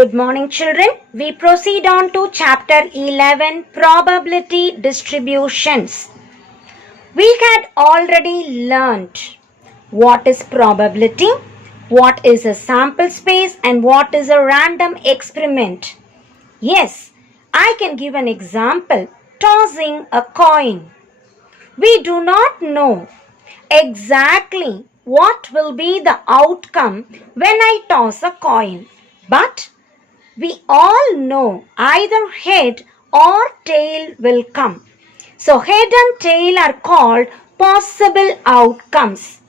Good morning, children. We proceed on to chapter 11, Probability Distributions. We had already learned what is probability, what is a sample space, and what is a random experiment. Yes, I can give an example. Tossing a coin. We do not know exactly what will be the outcome when I toss a coin, but we all know either head or tail will come. So head and tail are called possible outcomes.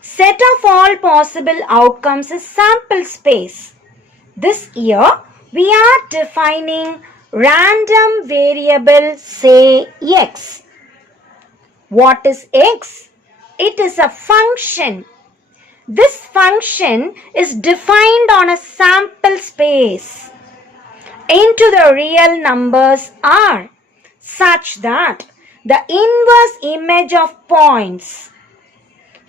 Set of all possible outcomes is sample space. This year we are defining random variable, say x. What is x? It is a function. This function is defined on a sample space into the real numbers R such that the inverse image of points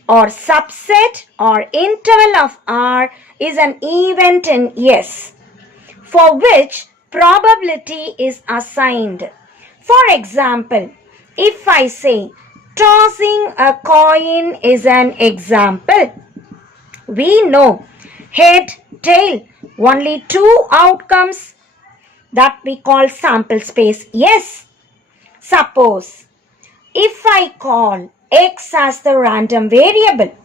or subset or interval of R is an event in S for which probability is assigned. For example, if I say tossing a coin is an example, we know head, tail, only two outcomes that we call sample space. Yes. Suppose if I call x as the random variable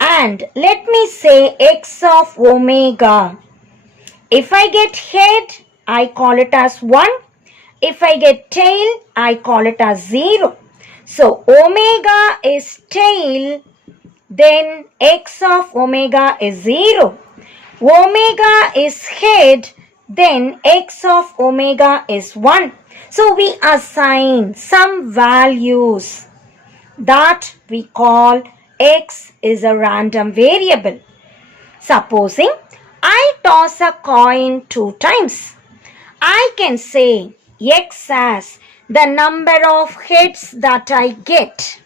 and let me say x of omega. If I get head, I call it as 1. If I get tail, I call it as 0. So omega is tail, then x of omega is 0. Omega is head, then x of omega is 1. So we assign some values that we call x is a random variable. Supposing I toss a coin 2 times, I can say x as the number of heads that I get.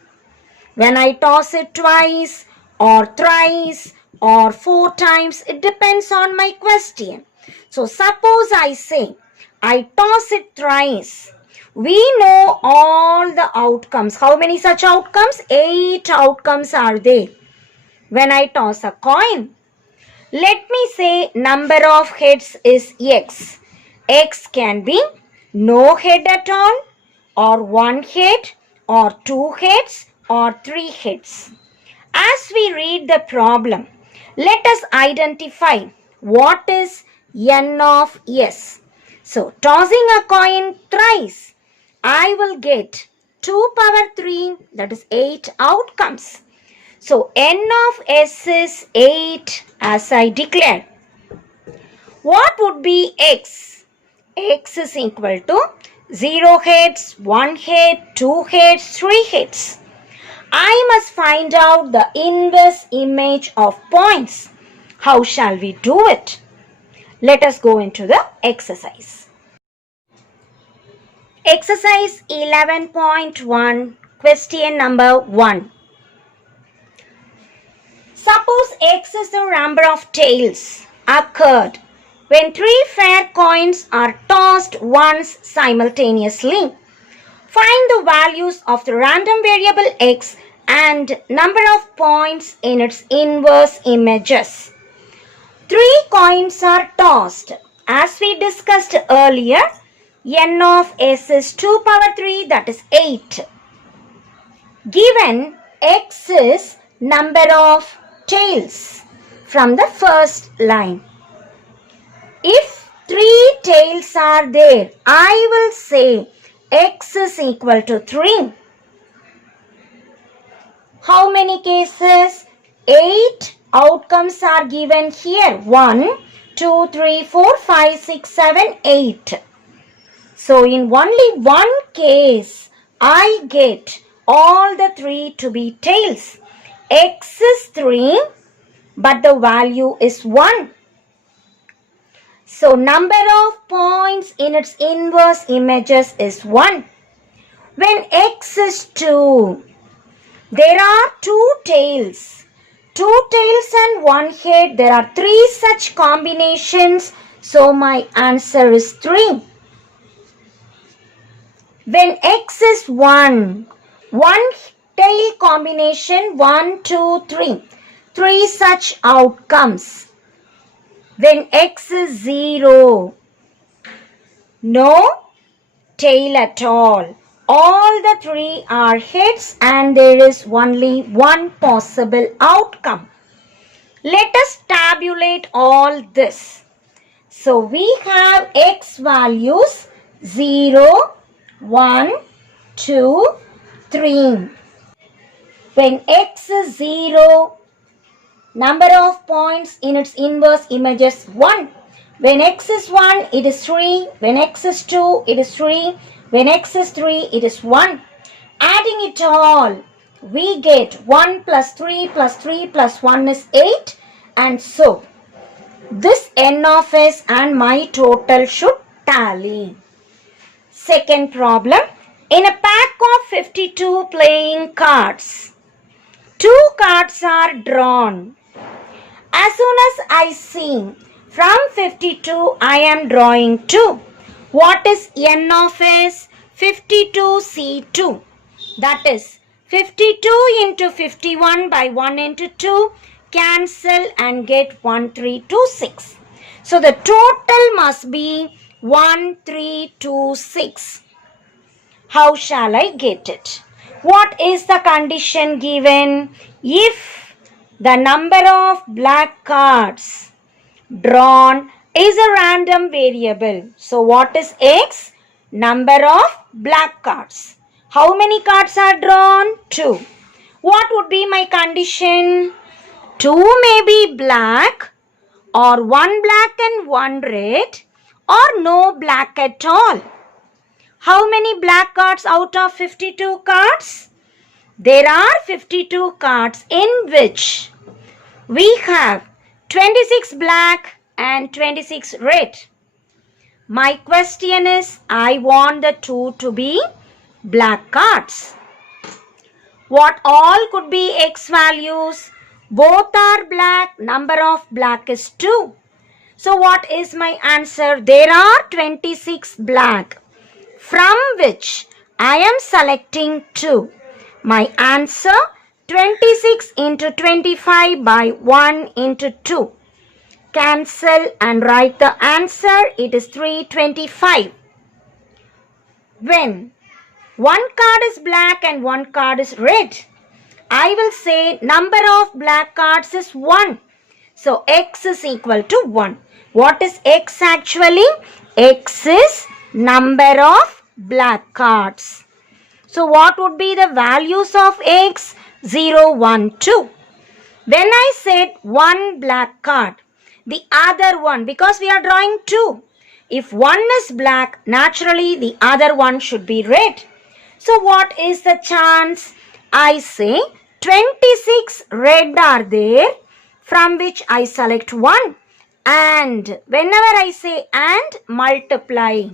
When I toss it twice or thrice or 4 times, it depends on my question. So suppose I say I toss it thrice. We know all the outcomes. How many such outcomes? 8 outcomes are there. When I toss a coin, let me say number of heads is x. X can be no head at all, or 1 head, or 2 heads, or 3 heads. As we read the problem, let us identify what is n of s. So, tossing a coin thrice, I will get 2 power 3, that is 8 outcomes. So, n of s is 8 as I declared. What would be x? X is equal to 0 heads, 1 head, 2 heads, 3 heads. I must find out the inverse image of points. How shall we do it? Let us go into the exercise. Exercise 11.1, question number 1. Suppose x is the number of tails occurred when 3 fair coins are tossed once simultaneously. Find the values of the random variable x and number of points in its inverse images. 3 coins are tossed. As we discussed earlier, n of s is 2 power 3, that is 8. Given x is number of tails from the first line. If 3 tails are there, I will say x is equal to 3. How many cases? 8 outcomes are given here. 1, 2, 3, 4, 5, 6, 7, 8. So in only one case, I get all the 3 to be tails. X is 3, but the value is 1. So number of points in its inverse images is 1. When x is 2, there are 2 tails. 2 tails and 1 head. There are 3 such combinations. So my answer is 3. When X is 1, one tail combination 1, 2, 3. 3 such outcomes. When X is 0, no tail at all. All the 3 are heads and there is only one possible outcome. Let us tabulate all this. So we have X values 0, 1, 2, 3. When X is 0, number of points in its inverse image is 1. When X is 1, it is 3. When X is 2, it is 3. When X is 3, it is 1. Adding it all, we get 1 plus 3 plus 3 plus 1 is 8. And so, this N of S and my total should tally. Second problem. In a pack of 52 playing cards, 2 cards are drawn. As soon as I see from 52, I am drawing 2. What is N of S? 52C2. That is 52 into 51 by 1 into 2. Cancel and get 1326. So the total must be 1326. How shall I get it? What is the condition given? If the number of black cards drawn is a random variable. So what is X? Number of black cards. How many cards are drawn? 2. What would be my condition? 2 may be black or 1 black and 1 red or no black at all. How many black cards out of 52 cards? There are 52 cards in which we have 26 black and 26 red. My question is, I want the 2 to be black cards. What all could be X values? Both are black. Number of black is 2. So what is my answer? There are 26 black, from which I am selecting 2. My answer, 26 into 25 by 1 into 2. Cancel and write the answer. It is 325. When one card is black and one card is red, I will say number of black cards is 1. So X is equal to 1. What is X actually? X is number of black cards. So what would be the values of X? 0, 1, 2. When I said one black card, the other one, because we are drawing 2. If one is black, naturally the other one should be red. So what is the chance? I say 26 red are there, from which I select 1. And whenever I say and, multiply.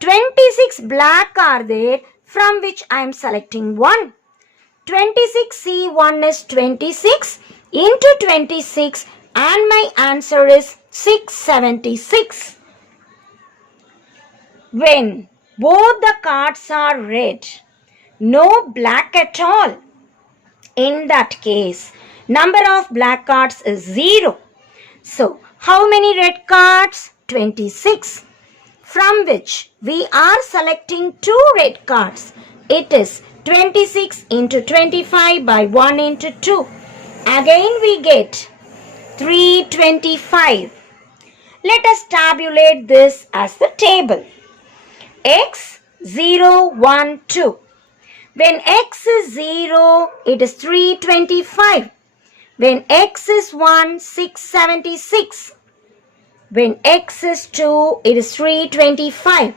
26 black are there, from which I am selecting 1. 26C1 is 26 into 26 and my answer is 676. When both the cards are red, no black at all, in that case, number of black cards is 0. So, how many red cards? 26. From which we are selecting 2 red cards. It is 26 into 25 by 1 into 2. Again we get 325. Let us tabulate this as the table. X 0, 1, 2. When X is 0, it is 325. When X is 1, 676. When X is 2, it is 325.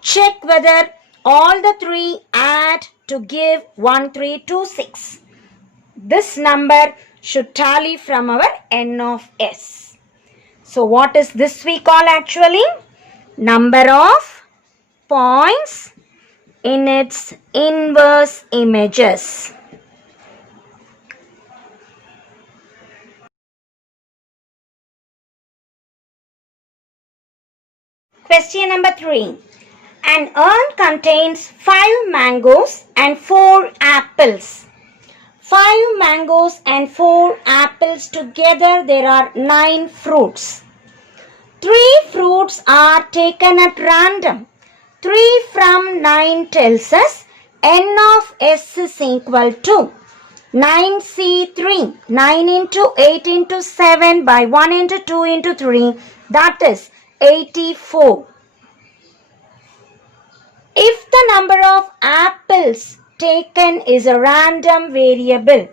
Check whether all the 3 add to give 1326. This number should tally from our N of S. So what is this we call actually? Number of points in its inverse images. Question number 3. An urn contains 5 mangoes and 4 apples. 5 mangoes and 4 apples together, there are 9 fruits. 3 fruits are taken at random. 3 from 9 tells us n of s is equal to 9C3. 9 into 8 into 7 by 1 into 2 into 3, that is 84. If the number of apples taken is a random variable,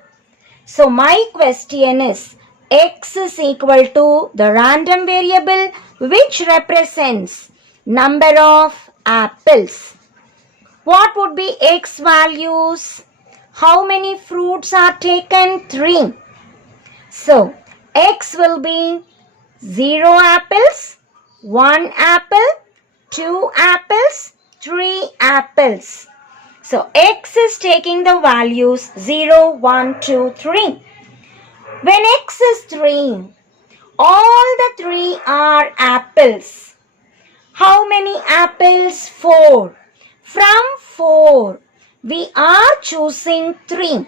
so my question is x is equal to the random variable which represents number of apples. What would be x values? How many fruits are taken? 3. So x will be 0 apples, 1 apple, 2 apples, 3 apples. So x is taking the values 0, 1, 2, 3. When x is 3, all the 3 are apples. How many apples? 4. From 4, we are choosing 3.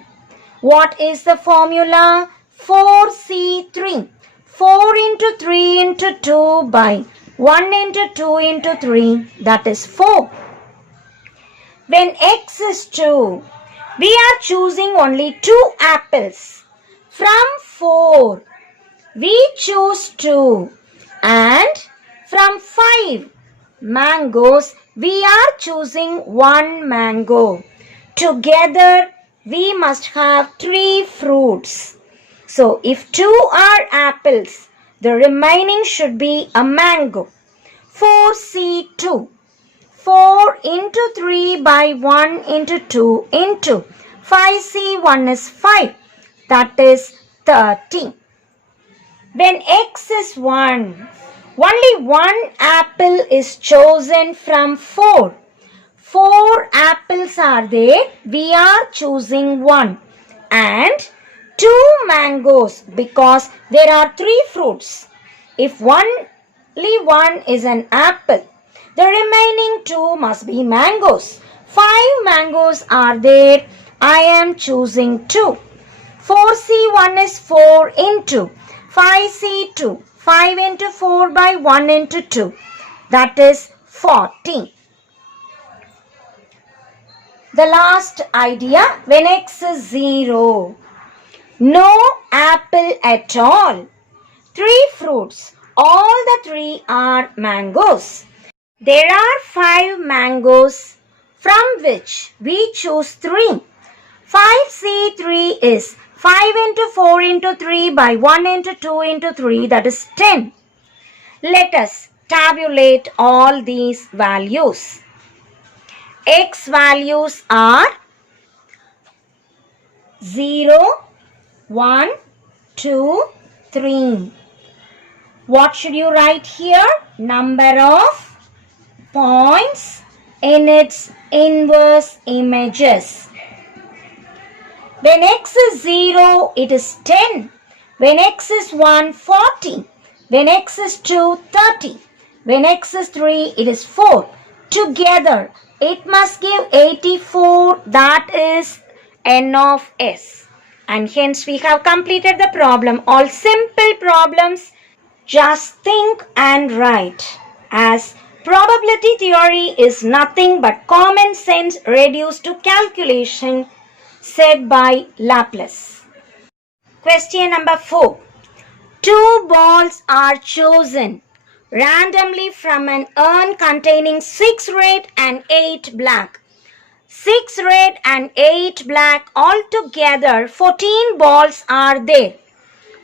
What is the formula? 4C3. 4 into 3 into 2 by 1 into 2 into 3, that is 4. When x is 2, we are choosing only 2 apples. From 4, we choose 2. And from 5 mangoes, we are choosing 1 mango. Together, we must have 3 fruits. So, if 2 are apples, the remaining should be a mango. 4C2. 4 into 3 by 1 into 2 into 5C1 is 5. That is 30. When x is 1, only 1 apple is chosen from 4. 4 apples are there. We are choosing 1. And 2 mangoes because there are 3 fruits. If only 1 is an apple, the remaining 2 must be mangoes. 5 mangoes are there. I am choosing 2. 4C1 is 4 into 5C2. 5 into 4 by 1 into 2. That is 40. The last idea, when x is 0, no apple at all. 3 fruits. All the 3 are mangoes. There are 5 mangoes from which we choose 3. 5C3 is 5 into 4 into 3 by 1 into 2 into 3, that is 10. Let us tabulate all these values. X values are 0, 1, 2, 3. What should you write here? Number of points in its inverse images. When x is 0, it is 10. When x is 1, 40. When x is 2, 30. When x is 3, it is 4. Together, it must give 84. That is n of s. And hence we have completed the problem. All simple problems. Just think and write. As probability theory is nothing but common sense reduced to calculation, said by Laplace. Question number 4. 2 balls are chosen randomly from an urn containing 6 red and 8 black. 6 red and 8 black, altogether 14 balls are there,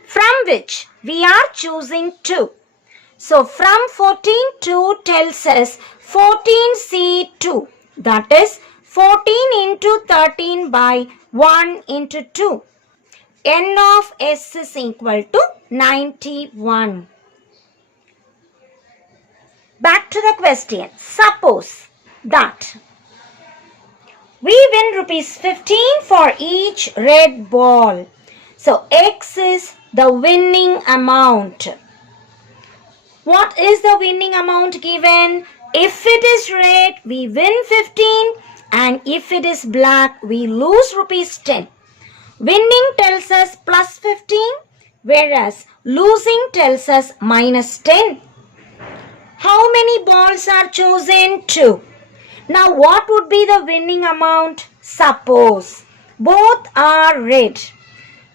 from which we are choosing 2. So from 14, 2 tells us 14C2. That is 14 into 13 by 1 into 2. N of s is equal to 91. Back to the question. Suppose that we win ₹15 for each red ball. So x is the winning amount. What is the winning amount given? If it is red, we win 15, and if it is black, we lose rupees 10. Winning tells us plus 15, whereas losing tells us minus 10. How many balls are chosen? 2. Now what would be the winning amount? Suppose both are red.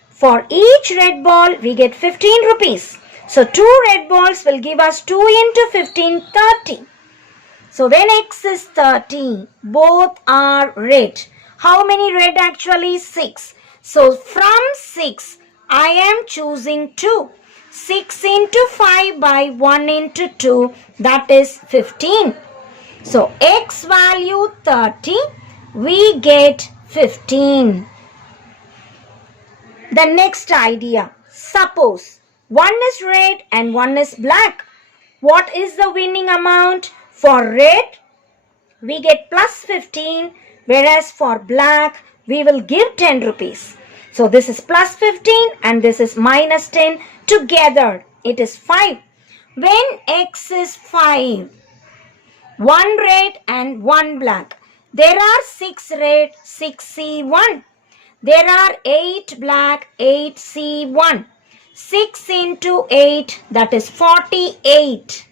For each red ball, we get 15 rupees. So 2 red balls will give us 2 into 15, 30. So when X is 30, both are red. How many red actually? 6. So from 6, I am choosing 2. 6 into 5 by 1 into 2, that is 15. So X value 30, we get 15. The next idea. Suppose one is red and one is black. What is the winning amount? For red, we get plus 15, whereas for black, we will give 10 rupees. So this is plus 15 and this is minus 10. Together, it is 5. When X is 5, 1 red and 1 black. There are 6 red, 6C1. There are 8 black, 8C1. 6 into 8, that is 48.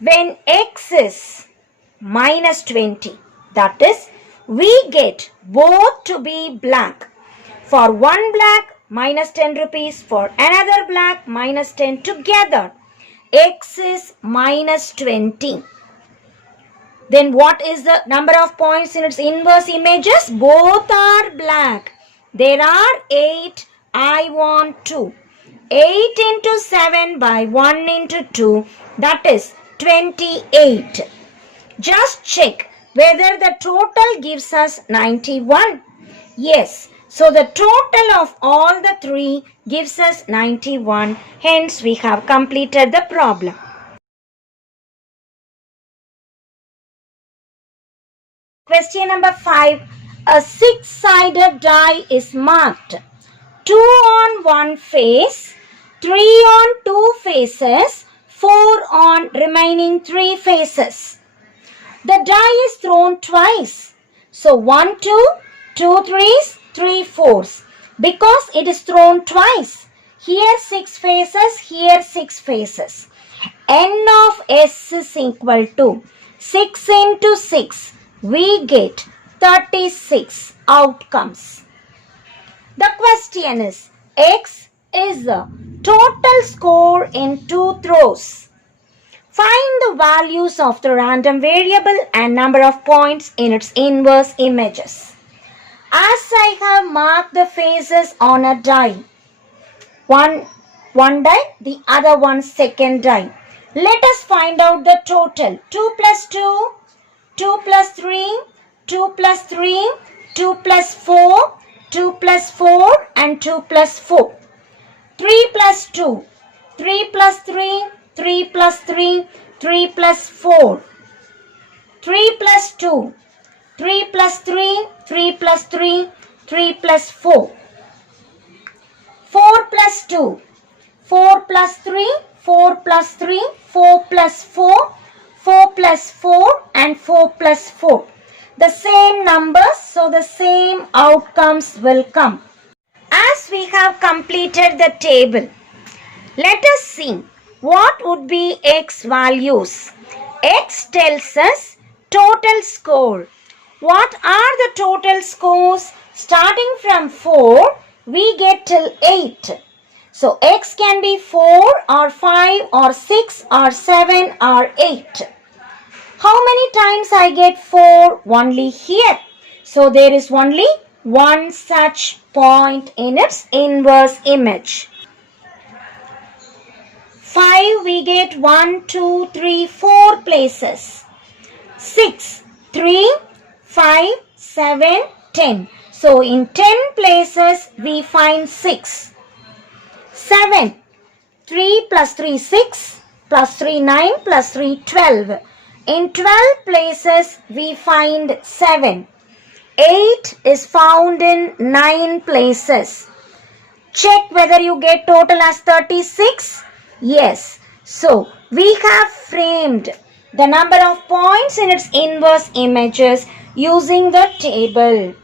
When X is minus 20, that is, we get both to be black. For one black, minus 10 rupees. For another black, minus 10. Together, X is minus 20. Then what is the number of points in its inverse images? Both are black. There are 8. I want 2. 8 into 7 by 1 into 2. That is 28. Just check whether the total gives us 91. Yes. So the total of all the 3 gives us 91. Hence we have completed the problem. Question number 5. A 6-sided die is marked 2 on one face, 3 on 2 faces, 4 on remaining 3 faces. The die is thrown twice. So 1 2, 2 3s, 3 4s. Because it is thrown twice. Here 6 faces, here 6 faces. N of S is equal to 6 into 6. We get 36 outcomes. The question is, X is the total score in 2 throws. Find the values of the random variable and number of points in its inverse images. As I have marked the faces on a die, one die, the other one second die. Let us find out the total. 2 plus 2, 2 plus 3, 2 plus 3, 2 plus 4, 2 plus 4 and 2 plus 4. 3 plus 2, 3 plus 3, 3 plus 3, 3 plus 4. 3 plus 2, 3 plus 3, 3 plus 3, 3 plus 4. 4 plus 2, 4 plus 3, 4 plus 3, 4 plus 4, 4 plus 4 and 4 plus 4. The same numbers, so the same outcomes will come. As we have completed the table, let us see what would be X values. X tells us total score. What are the total scores? Starting from 4, we get till 8. So X can be 4 or 5 or 6 or 7 or 8. How many times I get 4? Only here. So there is only one such point in its inverse image. 5 we get 1, 2, 3, 4 places. 6, 3, 5, 7, 10. So in 10 places we find 6. 7, 3 plus 3, 6, plus 3, 9, plus 3, 12. In 12 places we find 7. 8 is found in 9 places. Check whether you get total as 36. Yes, so we have framed the number of points in its inverse images using the table.